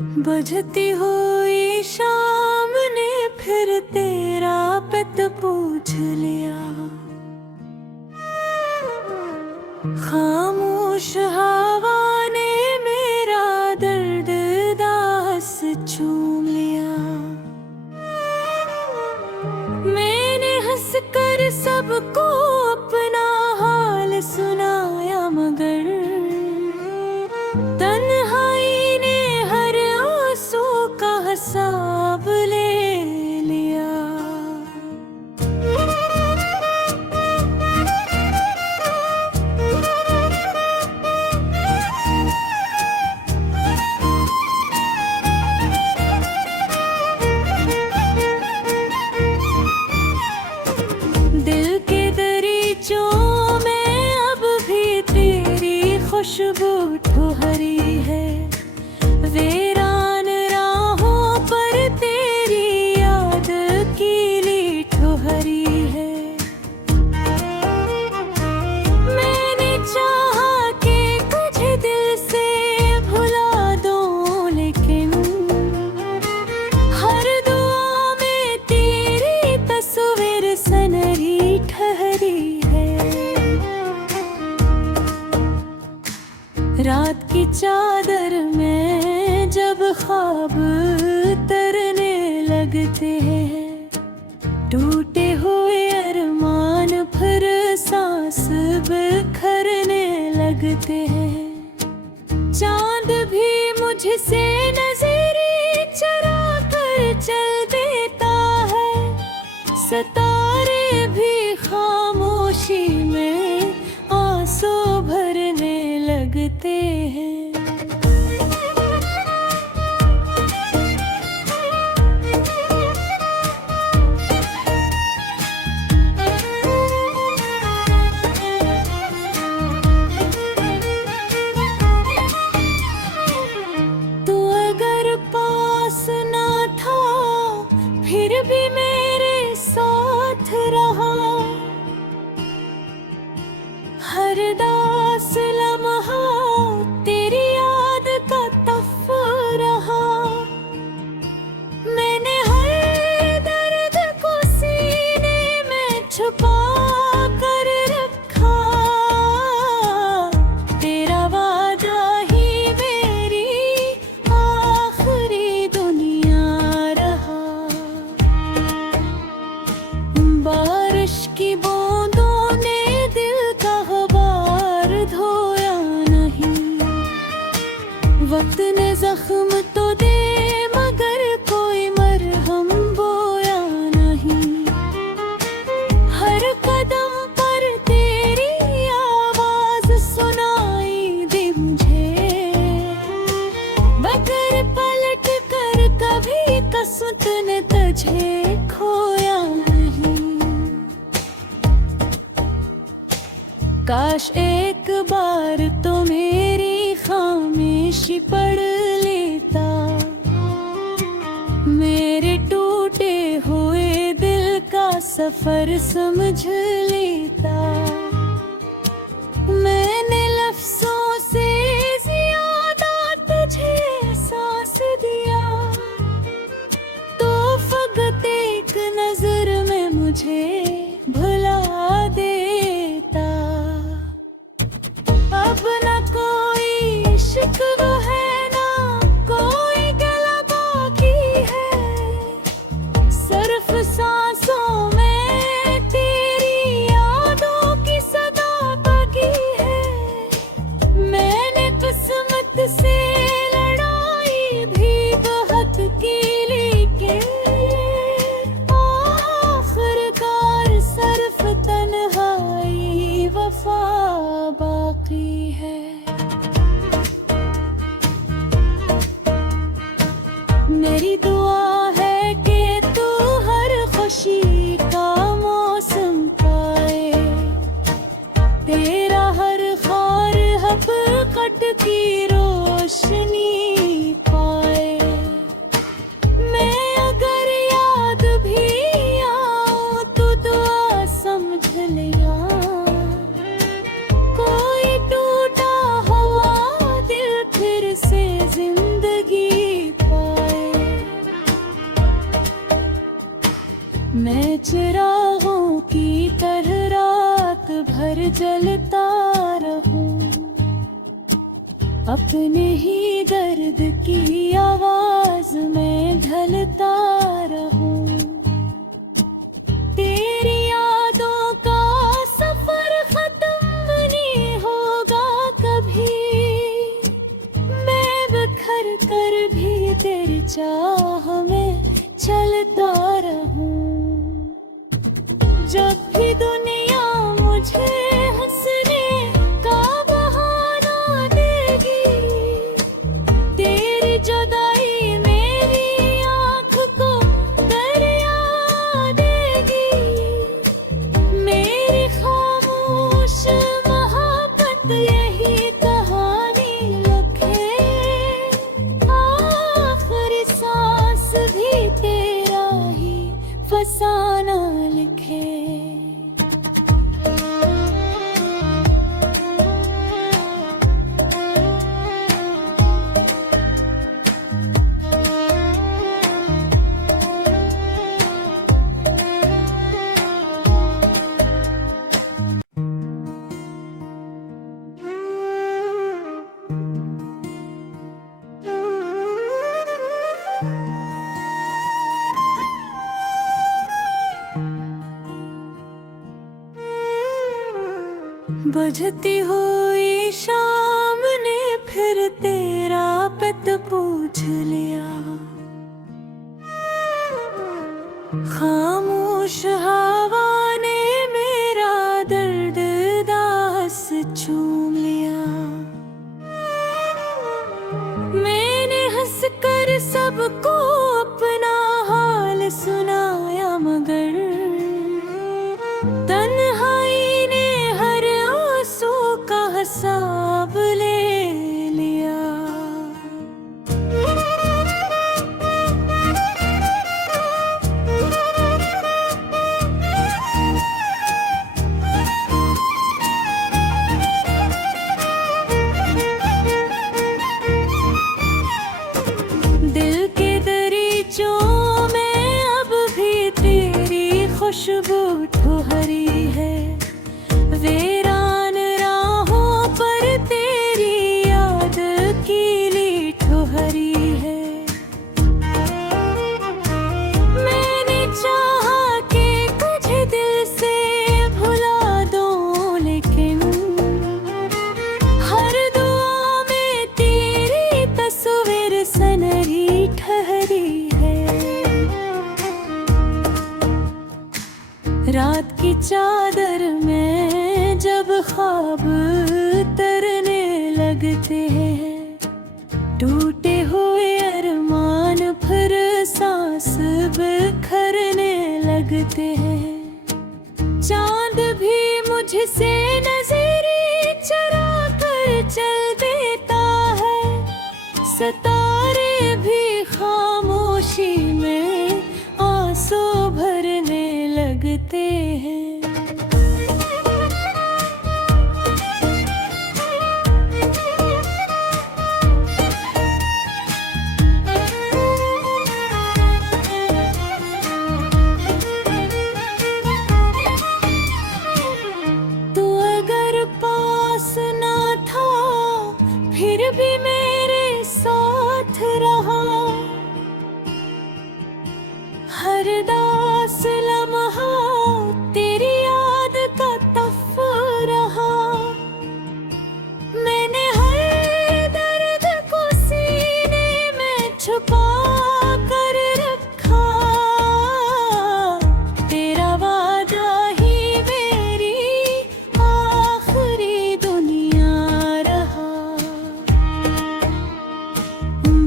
बुझती हुई शाम ने फिर तेरा पत पूछ लिया। खामोश हवा ने मेरा दर्द दास चूम लिया। मैंने हंस कर सबको अपना हाल सुनाया, मगर तन्हाई ने हर आंसू का हिसाब ले लिया। दिल के दरीचों में अब भी तेरी खुशबू ठुहरी है। वीरान राहों पर तेरी याद कीली ठुहरी है। मैंने चाहा कि तुझे दिल से भुला दूं, लेकिन हर दुआ में तेरी तस्वीर सनरी ठहरी है। रात की चादर में जब ख्वाब तरने लगते हैं, टूटे हुए अरमान फिर सांस बिखरने लगते हैं। चांद भी मुझसे नजरें चुरा कर चल देता है। सितारे भी खामोशी में आंसू भरने लगते हैं। तू अगर पास ना था फिर भी मेरे साथ रहा। हर दास लम्हा तेरी याद का तफ रहा। मैंने हर दर्द को सीने में छुपा कर रखा। तेरा वादा ही मेरी आखिरी दुनिया रहा। बारिश की बूंदों ने दिल का गुबार धोया नहीं। वक्त ने जख्म तो दे मगर कोई मरहम बोया नहीं। हर कदम पर तेरी आवाज सुनाई दी मुझे, मगर पलट कर कभी किस्मत ने तुझे खोया नहीं। काश एक बार तो मेरी खामोशी पढ़ लेता। मेरे टूटे हुए दिल का सफर समझ लेता। मैंने लफ्जों से ज्यादा तुझे एहसास दिया। तो फकत एक नजर में मुझे भुला देता। अब न कोई शिकवा है ना कोई गला बाकी है। सिर्फ सांसों में तेरी यादों की सदा बाकी है। मैंने किस्मत से लड़ाई भी बहुत की, लेकिन आखिरकार सिर्फ तन्हाई वफा बाकी है। मेरी दुआ है कि तू हर खुशी का मौसम पाए। तेरा हर खार हकीकत की रोशनी पाए। मैं अगर याद भी आऊं तो दुआ समझ लिया। कोई टूटा हुआ दिल फिर से जिंदगी मैं चिरागों की तरह रात भर जलता रहूं, अपने ही दर्द की आवाज में ढलता रहूं। तेरी यादों का सफर खत्म नहीं होगा कभी, मैं बिखर कर भी तेरी चाह में चलता रहूं। जब भी दुनिया मुझे हंसने का बहाना देगी, तेरी जुदाई मेरी आँख को दरिया देगी। मेरी खामोश मोहब्बत यही कहानी लिखे, आखिरी सांस भी तेरा ही फसाना लिखे। बुझती हुई शाम ने फिर तेरा पत पूछ लिया, खामोश हवा ने मेरा दर्द दास चूम लिया। मैंने हंस कर सबको अपना हाल सुनाया, मगर तन्हाई ने हर आंसू का हिसाब ले लिया। दिल के दरीचों में अब भी तेरी खुशबू ठुहरी है, वीरान राहों पर तेरी याद कीली ठुहरी है। मैंने चाहा कि कुछ दिल से भुला दूं, लेकिन हर दुआ में तेरी तस्वीर सनरी ठहरी है। रात की चादर में जब ख्वाब तरने लगते हैं, टूटे हुए अरमान फिर सांस बिखरने लगते हैं। चांद भी मुझसे नजरें चुरा कर चल देता है, सितारे भी खामोशी में आंसू भरने लगते हैं। तू अगर पास ना था फिर भी मेरे साथ रहा, हर दास लम्हा तेरी याद का तफ रहा। मैंने हर दर्द को सीने में छुपा कर रखा, तेरा वादा ही मेरी आखिरी दुनिया रहा।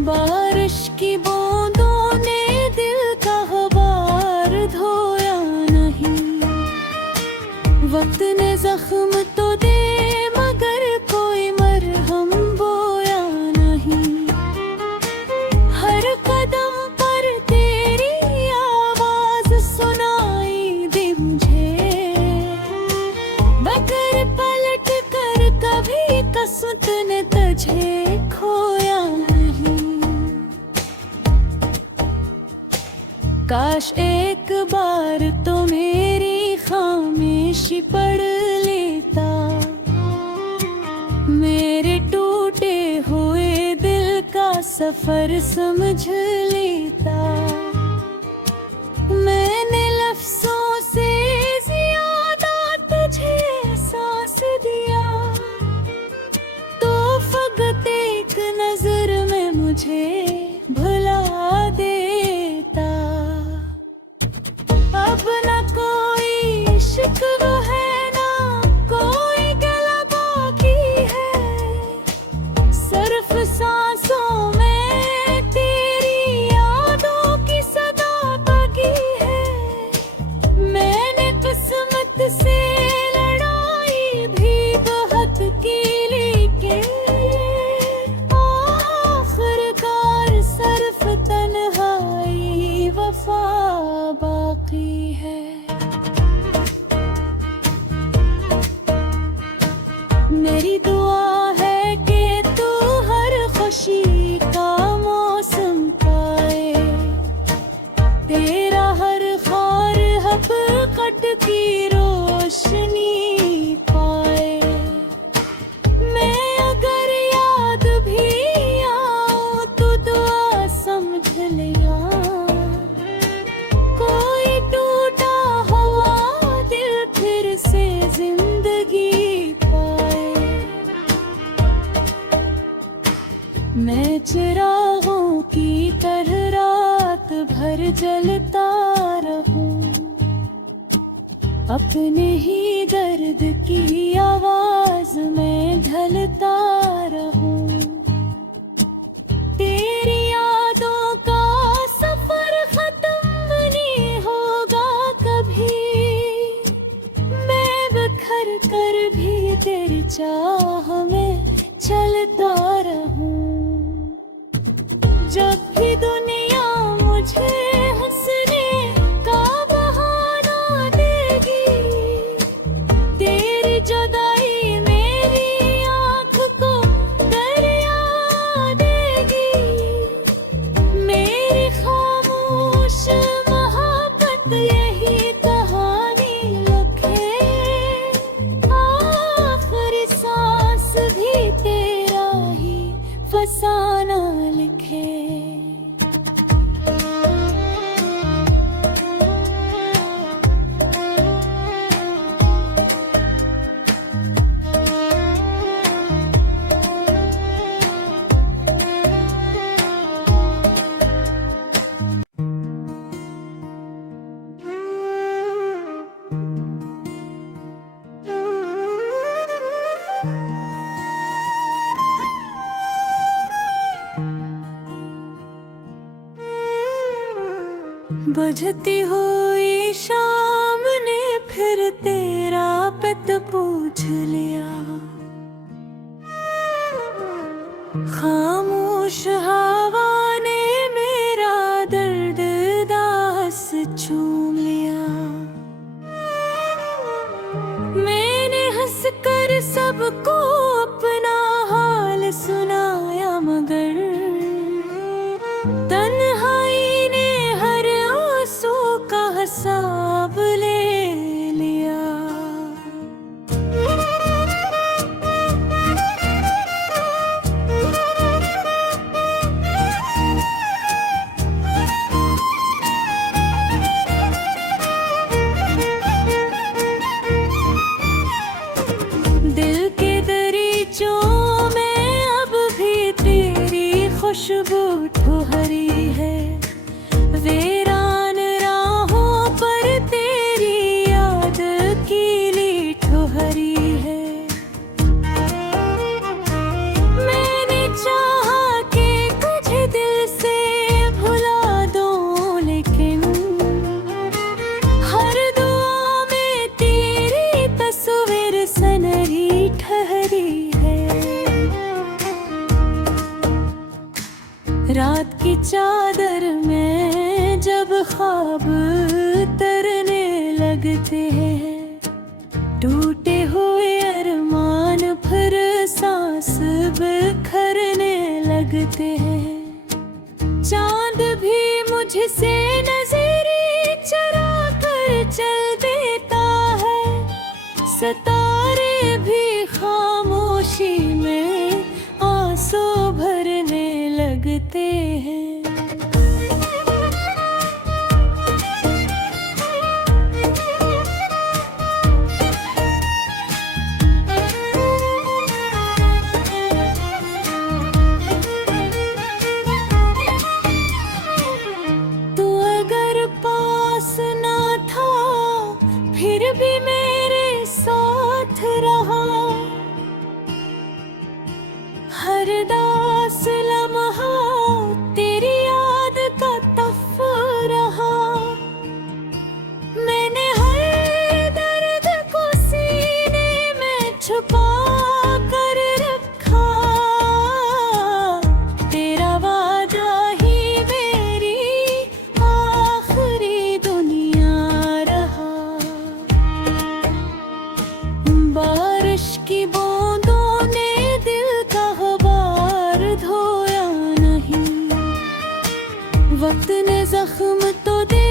बारिश की बूंदों ने दिल का गुबार धोया नहीं, वक्त ने जख्म तो दे मगर कोई मरहम बोया नहीं। हर कदम पर तेरी आवाज सुनाई दी मुझे, मगर पलट कर कभी किस्मत ने तुझे खोया नहीं। काश एक बार तो मेरी खामोशी पढ़ लेता, मेरे टूटे हुए दिल का सफर समझ लेता। मैंने लफ्ज़ों से ज़्यादा तुझे एहसास दिया, तो फकत एक नजर में मुझे भुला देता। अब न कोई इश्क है, ना कोई गला बाकी है, सिर्फ सांसों में तेरी यादों की सदा बाकी है। मैंने किस्मत से लड़ाई भी बहुत की, लेकिन आखिरकार सिर्फ तन्हाई वफा बाकी है। मेरी दुआ है कि तू हर खुशी का मौसम पाए, तेरा हर ख्वार हकीकत की रोशनी पाए। मैं अगर याद भी आऊं तो दुआ समझ लिया, कोई टूटा हुआ दिल फिर से जिंदगी पाए। मैं चिरागों की तरह रात भर जलता रहूं, अपने ही दर्द की आवाज में ढलता रहूं। तेरी यादों का सफर खत्म नहीं होगा कभी, मैं बिखर कर भी तेरी चाह में चलता रहूं। जब भी दुनिया मुझे हंसने का बहाना देगी, तेरी जुदाई मेरी आँख को दरिया देगी। मेरी खामोश मोहब्बत यही कहानी लिखे, आखिरी सांस भी तेरा ही फसाना लिखे। बुझती हुई शाम ने फिर तेरा पत पूछ लिया, खामोश हवा ने मेरा दर्द दास चूम लिया। मैंने हंस कर सबको अपना हाल सुनाया, मगर तन्हाई ने हर आंसू का हिसाब ले लिया। दिल के दरीचों में अब भी तेरी खुशबू ठुहरी है, वीरान राहों पर तेरी याद की ठुहरी है। मैंने चाहा कि कुछ दिल से भुला दूं, लेकिन हर दुआ में तेरी तस्वीर सनरी ठहरी है। रात की चादर में जब ख्वाब तरने लगते हैं, टूटे हुए अरमान फिर सांस बिखरने लगते हैं। चांद भी मुझसे नजर करते हैं। तू अगर पास ना था फिर भी मेरे साथ रहा, हर दास लम्हा तेरी याद का तफ रहा। मैंने हर दर्द को सीने में छुपा कर रखा, तेरा वादा ही मेरी आखिरी दुनिया रहा। बारिश की बूंदों ने दिल का गुबार धोया नहीं, वक्त ने जख्म तो दे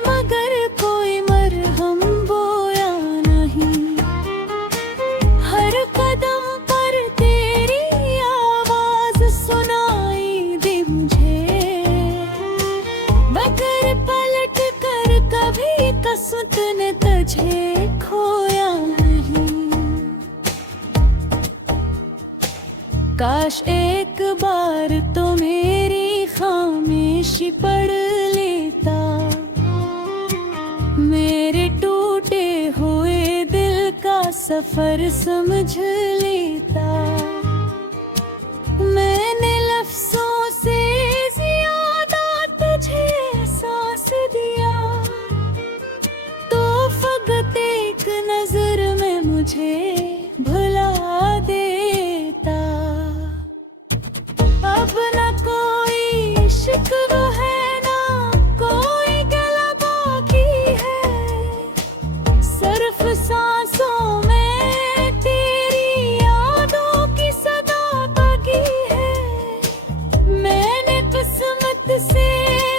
मगर कोई मरहम बोया नहीं। हर कदम पर तेरी आवाज सुनाई दी मुझे, मगर पलट कर कभी किस्मत ने तुझे खोया नहीं। काश एक बार तो मेरी खामोशी पढ़ लेता, मेरे टूटे हुए दिल का सफर समझ लेता। मैंने लफ्जों से ज्यादा तुझे एहसास दिया, तो फकत एक नजर में मुझे भुला देता। अब न कोई शिकवा है ना कोई गला बाकी है, सिर्फ सांसों में तेरी यादों की सदा बाकी है। मैंने किस्मत से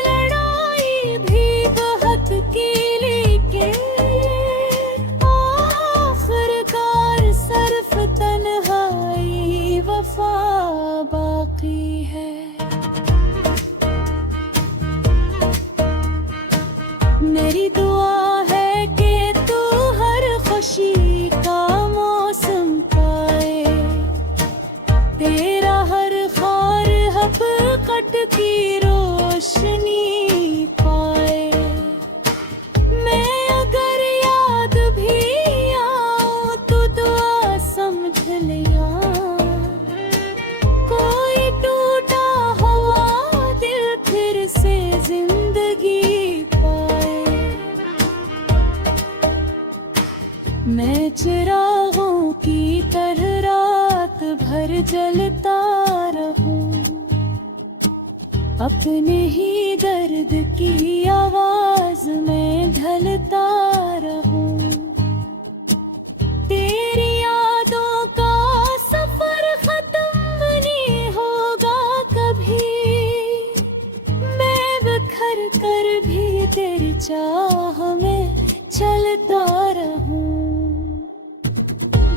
लड़ाई भी बहुत की, लेकिन आखिरकार सिर्फ तन्हाई वफा बाकी है। मेरी दुआ है कि तू हर खुशी का मौसम पाए, तेरा हर खार हकीकत की रोशनी पाए। मैं अगर याद भी आऊं तो दुआ समझ लिया, कोई टूटा हुआ दिल फिर से जिंदगी पाए। मैं चिरागों की तरह रात भर जलता रहूं, अपने ही दर्द की आवाज में ढलता रहूं। तेरी यादों का सफर खत्म नहीं होगा कभी, मैं बिखर कर भी तेरी चाह में चलता रहूं।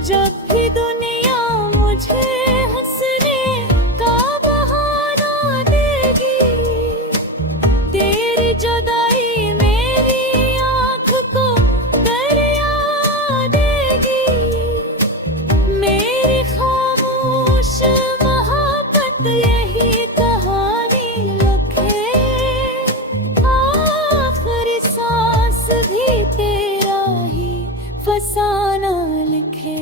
जब भी दुनिया मुझे हंसने का बहाना देगी, तेरी जुदाई मेरी आँख को दरिया देगी। मेरी खामोश मोहब्बत यही कहानी लिखे, आखिरी सांस भी तेरा ही फसाना लिखे।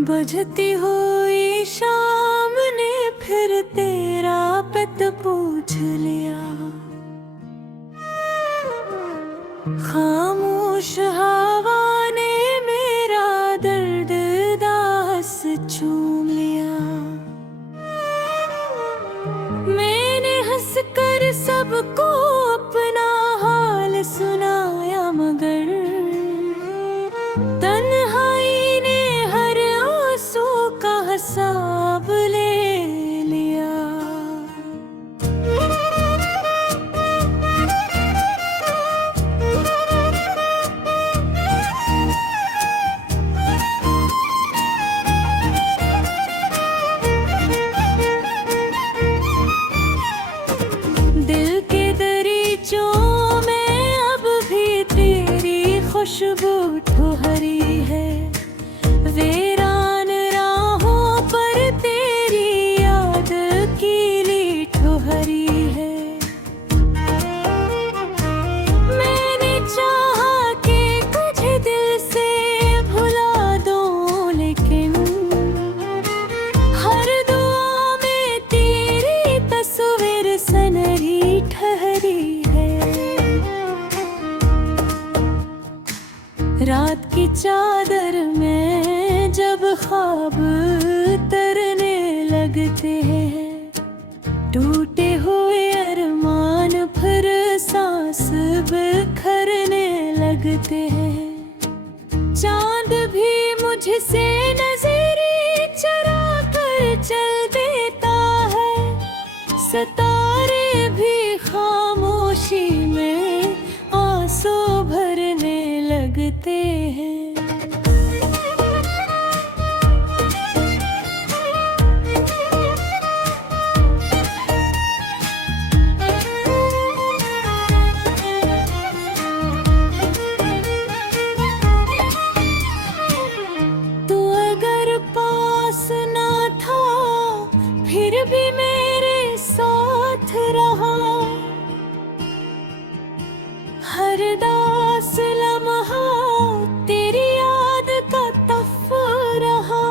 बुझती हुई शाम ने फिर तेरा पत पूछ लिया, खामोश हवा ने मेरा दर्द दास चूम लिया। फिर सबको अपना हाल सुनाया, मगर तन्हाई ने हर आंसू का हिसाब ले लिया। दिल के दरीचों में अब भी तेरी खुशबू ठुहरी है, वीरान राहों पर तेरी याद कीली ठुहरी है। मैंने चाहा कि तुझे दिल से भुला दूं, लेकिन हर दुआ में तेरी तस्वीर सनरी ठहरी है। रात की चादर में जब ख्वाब तरने लगते हैं, टूटे हुए अरमान फिर सांस बिखरने लगते हैं। चांद भी मुझसे नजरें चुरा कर चल देता है, सितारे भी खामोशी में आंसू भरने लगते हैं। तू अगर पास ना था फिर भी मेरे साथ रहा, हर दास लम्हा तेरी याद का तफ रहा।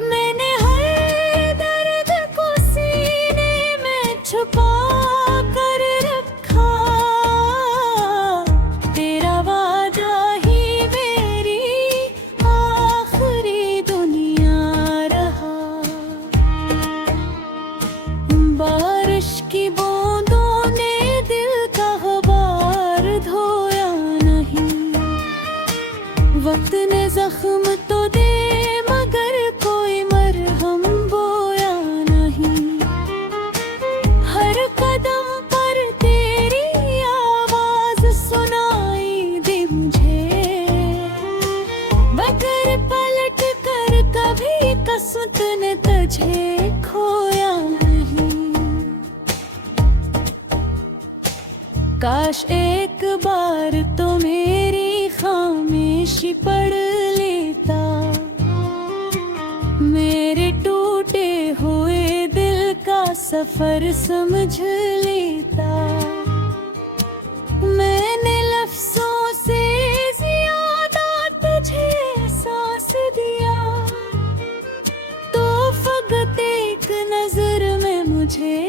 मैंने हर दर्द को सीने में छुपा कर रखा, तेरा वादा ही मेरी आखिरी दुनिया रहा। बारिश की बूंदों ने दिल का गुबार धोया नहीं, वक्त ने जख्म तो दे मगर कोई मरहम बोया नहीं। हर कदम पर तेरी आवाज सुनाई दी मुझे, मगर पलट कर कभी किस्मत ने तुझे खोया नहीं। काश एक बार तो मेरी खामोशी पढ़ लेता, मेरे टूटे हुए दिल का सफर समझ लेता। मैंने लफ्जों से ज्यादा तुझे एहसास दिया, तो फकत एक नजर में मुझे